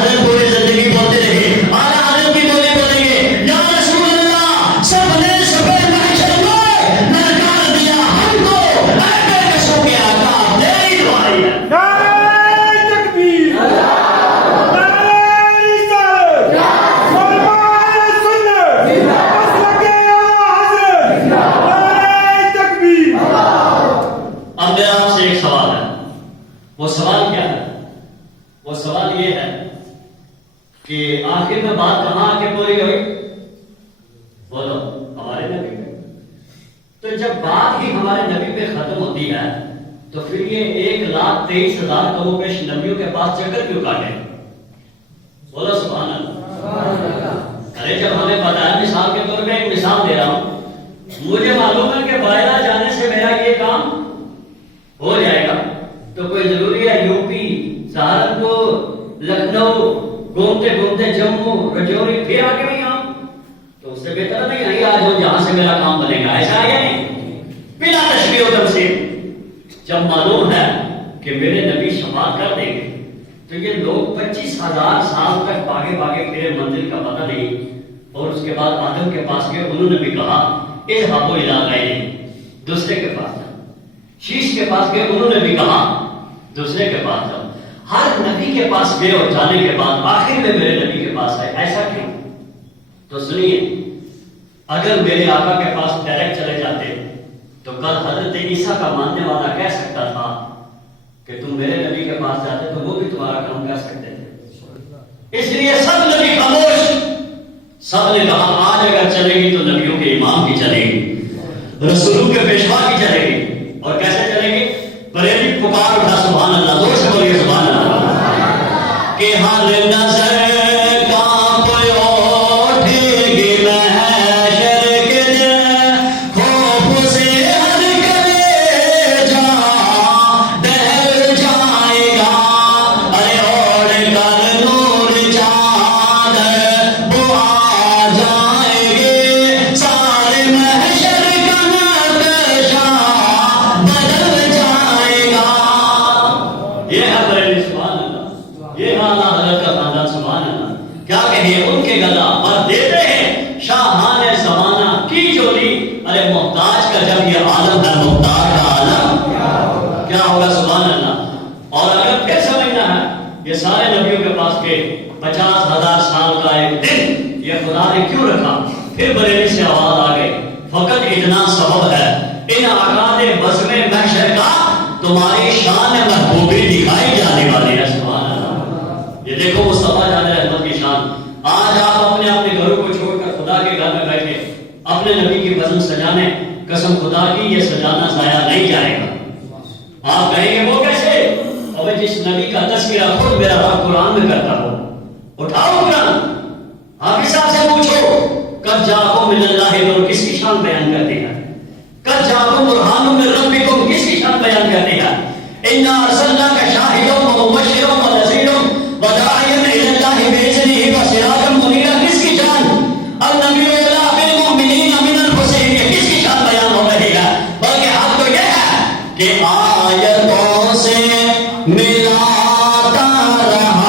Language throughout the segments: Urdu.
حضرت پوری زندگی بولتے رہے، اعلیٰ حضرت کی بولی بولیں گے، یا رسول اللہ سب نے سفید محشر میں للکار دیا ہم کو، اے بے کسوں کے آقا تیری دعائی ہے۔ نعرہ تکبیر، نعرہ رسالت، فرمان سنت، مسلک اعلیٰ حضرت، نعرہ تکبیر۔ اب میرا آپ سے ایک سوال ہے، وہ سوال کیا ہے؟ وہ سوال یہ ہے کہ آخر میں بات کہاں آ کے پوری ہوئی؟ بولو، ہمارے نبی پہ۔ تو جب بات ہی ہمارے نبی پہ ختم ہوتی ہے تو پھر یہ 1,23,000 کم و بیش نبیوں کے پاس چکر کیوں کاٹے؟ بولو سبحان اللہ۔ ارے جب ہمیں پتا ہے، مثال کے طور پہ ایک مثال دے رہا ہوں، مجھے معلوم ہے کہ بائرہ جانے سے میرا یہ کام ہو جائے گا، تو کوئی ضروری ہے یو پی، سہارنپور، لکھنؤ گھومتے گھومتے جموں رجوری پھر آ کے نہیں آؤں؟ تو اس سے بہتر نہیں یہیں آ جاؤ جہاں سے میرا کام بنے گا، ایسا ہے یا نہیں؟ بلا تشبیہ و تمثیل، جب معلوم ہے کہ میرے نبی شفاعت کر دیں گے تو یہ لوگ 25,000 سال تک باغے باغے پھرے، منزل کا پتہ نہیں، اور اس کے بعد آدم کے پاس گئے، انہوں نے بھی کہا اذهبوا الى غیرہ، دوسرے کے پاس جاؤ۔ شیش کے پاس گئے، انہوں نے بھی کہا دوسرے کے پاس جاؤ۔ ہر نبی کے پاس گئے اور جانے کے بعد آخر میں میرے نبی کے پاس آئے، ایسا کیوں؟ تو سنیے، اگر میرے آقا کے پاس ڈائریکٹ چلے جاتے تو کل حضرت عیسیٰ کا ماننے والا کہہ سکتا تھا کہ تم میرے نبی کے پاس جاتے تو وہ بھی تمہارا کام کر سکتے تھے۔ اس لیے سب نبی خاموش، سب نے کہا آج اگر چلے گی تو نبیوں کے امام کی چلے گی، رسولوں کے پیشوا کی چلے گی۔ اور کیسے چلے گی؟ بریلی پکار اٹھا سبحان اللہ، زور سے بولیے سبحان اللہ، کہ ہر نظر پھر بریلی سے آواز آ گئی، فقط اتنا سبب ہے، ان آغاز بزم محشر کا تمہاری شان محبوبی دکھائی جانے والی ہے۔ سبحان اللہ، یہ دیکھو مصطفیٰ جان رحمت کی شان۔ آج آپ اپنے اپنے گھروں کو چھوڑ کر خدا کے گھر میں بیٹھے اپنے نبی کی بزم سجانے، قسم خدا کی یہ سجانا ضائع نہیں جائے گا۔ آپ کہیں گے وہ کیسے؟ اب جس نبی کا تذکرہ خود میرا رب قرآن میں کرتا ہو، اٹھاؤ قرآن، حافظ صاحب سے پوچھو قد جاءکم من اللہ نور کس کی شان بیان کرتے ہیں؟ قد جاءکم برہان من ربکم کس کی شان بیان کرتے ہیں؟ انا ارسلناک شاہدا ومبشرا ونذیرا وداعیا الی اللہ باذنہ وسراجا منیرا کس کی شان؟ النبی اولی بالمؤمنین من انفسہم کس کی شان بیان ہو رہی ہے؟ بلکہ حق تو یہ ہے کہ آیتوں سے ملاتا رہا،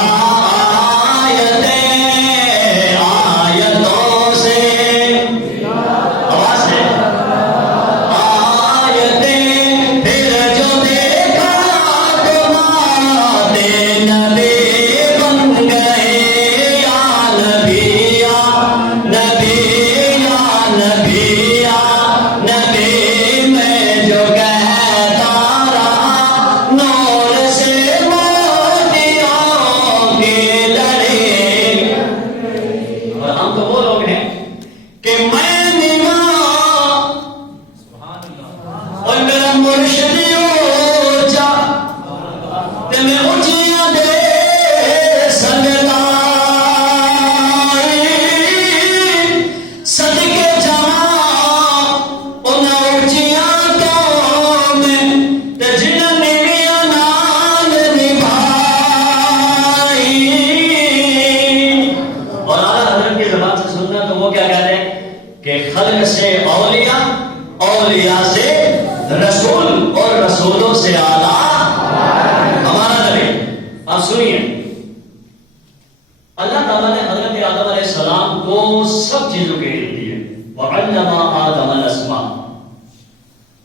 اللہ تعالیٰ نے حضرت آدم علیہ السلام کو سب چیزوں کے علم دیے. وَعَلَّمَ آدَمَ الْأَسْمَاءَ.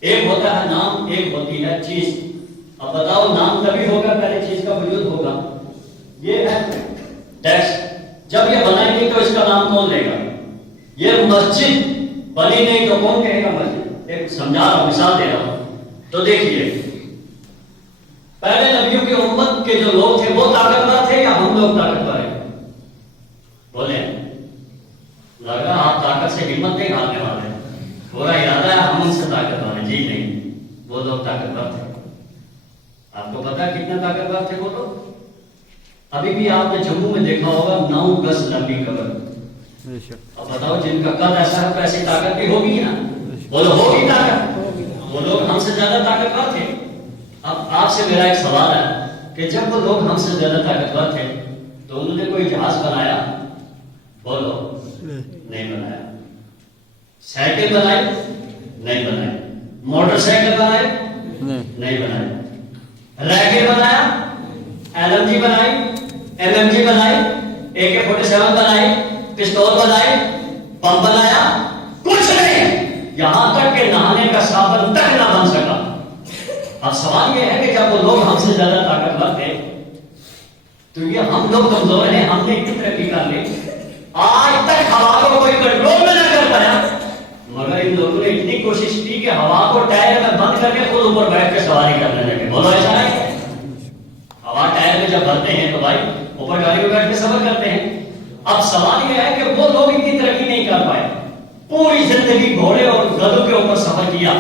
ایک ہوتا ہے نام، ایک ہوتی ہے چیز. اب بتاؤ نام تبھی ہوگا پہلے چیز کا وجود ہوگا. یہ ہے ٹیکس، جب یہ بنائیں گے تو اس کا نام کون لے گا؟ یہ مسجد بنی نہیں تو کون کہے گا مسجد؟ ایک سمجھا رہا ہوں، مثال دے رہا ہوں. تو دیکھیے پہلے نبیوں کی امت کے جو لوگ تھے وہ طاقتور تھے یا ہم لوگ طاقتور ہیں؟ بولے لگ رہا آپ طاقت سے ہمت نہیں ہارنے والے، تھوڑا ارادہ ہے ہم ان سے طاقتور ہیں. جی نہیں، وہ لوگ طاقتور تھے. آپ کو پتا کتنے طاقتور تھے وہ لوگ؟ ابھی بھی آپ نے جموں میں دیکھا ہوگا 9 گز لمبی قبر. اب بتاؤ جن کا قد ایسا ہے تو ایسی طاقت بھی ہوگی نا؟ بولو ہوگی طاقت. وہ لوگ ہم سے زیادہ طاقتور تھے. اب آپ سے میرا ایک سوال ہے کہ جب وہ لوگ ہم سے زیادہ طاقتور تھے تو انہوں نے کوئی جہاز بنایا؟ بولو نہیں بنایا. سائیکل بنائی؟ نہیں بنائی. موٹر سائیکل بنائی؟ نہیں بنائی. ریکٹ بنایا؟ LMG بنائی؟ MMG بنائی؟ AK-47 بنائی؟ پستول بنائی؟ پمپ بنایا؟ کچھ نہیں. یہاں تک کہ نہانے کا صابن تک نہ بن سکا. اب سوال یہ ہے کہ جب وہ لوگ ہم سے زیادہ طاقتور تھے تو یہ ہم لوگ کمزور ہیں، ہم نے اتنی ترقی کر لی، آج تک ہوا کو کوئی کنٹرول میں نہ کر پایا. مگر ان لوگوں نے اتنی کوشش کی کہ ہوا کو ٹائر میں بند کر کے خود اوپر بیٹھ کے سواری کرنے لگے. بولو ایسا نہیں؟ ہوا ٹائر میں جب بھرتے ہیں تو بھائی اوپر گاڑی میں بیٹھ کے سفر کرتے ہیں. اب سوال یہ ہے کہ وہ لوگ اتنی ترقی نہیں کر پائے، پوری زندگی گھوڑے اور گدھوں کے اوپر سفر کیا.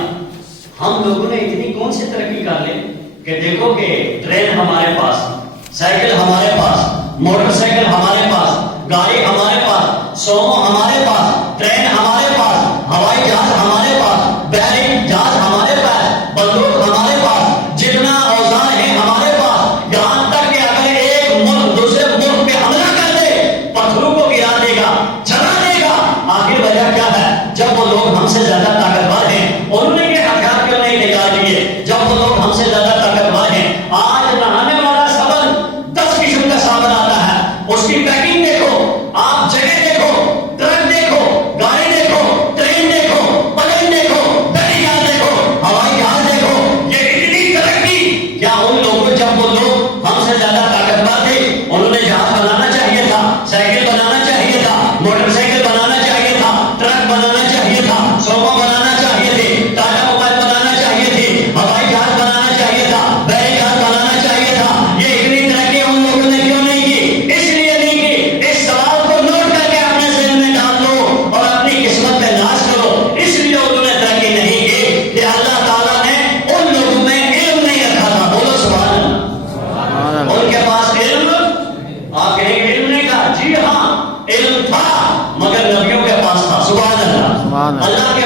ہم لوگوں نے اتنی کون سی ترقی کر لی کہ دیکھو کہ ٹرین ہمارے پاس، سائیکل ہمارے پاس، موٹر سائیکل ہمارے پاس، گاڑی ہمارے پاس، سومو ہمارے پاس، ٹرین ہمارے پاس، ہوائی جہاز ہمارے پاس، بحری جہاز ہمارے پاس، بندوق ہمارے پاس، جتنا اوزار ہے ہمارے پاس. یہاں تک کہ اگر ایک ملک دوسرے ملک پہ حملہ کر دے پتھروں کو گرا دے گا، جلا دے گا. آخر وجہ کیا ہے؟ جب وہ لوگ ہم سے زیادہ طاقتور ہیں انہوں نے یہ ہتھیار کیوں نہیں نکال دیے؟ جب وہ لوگ ہم سے زیادہ طاقتور ہیں. آج نہانے والا صابن 10 قسم کا صابن آتا ہے، اس کی پیکنگ دیکھو، آپ جگہ دیکھو، ٹرک دیکھو، گاڑی دیکھو، ٹرین دیکھو، پلین دیکھو، بحری جہاز دیکھو، ہوائی جہاز دیکھو. یہ اتنی ترقی کیا ان لوگوں، جب وہ لوگ ہم سے زیادہ طاقتور تھے انہوں نے جہاز بنانا چاہیے تھا، سائیکل بنانا چاہیے تھا، موٹر سائیکل بنانا چاہیے تھا، ٹرک بنانا چاہیے تھا، سومو بنانا چاہیے تھے، ٹاٹا موبائل بنانا چاہیے تھے، ہوائی جہاز بنانا چاہیے تھا، بحری جہاز بنانا چاہیے تھا. یہ اتنی ترقی ان لوگوں نے کیوں نہیں کی؟ اس لیے نہیں کی. اس سوال کو نوٹ کر کے اپنے ذہن میں ڈال لو اور اپنی قسمت پہ ناز کرو. اس لیے انہوں نے ترقی نہیں کی کہ اللہ تعالیٰ نے ان لوگوں میں علم نہیں رکھا تھا. بولو سبحان اللہ. ان کے پاس علم، آپ کہیں گے علم نہیں تھا، جی ہاں علم تھا مگر نبیوں کے پاس تھا. سبحان اللہ. اللہ کے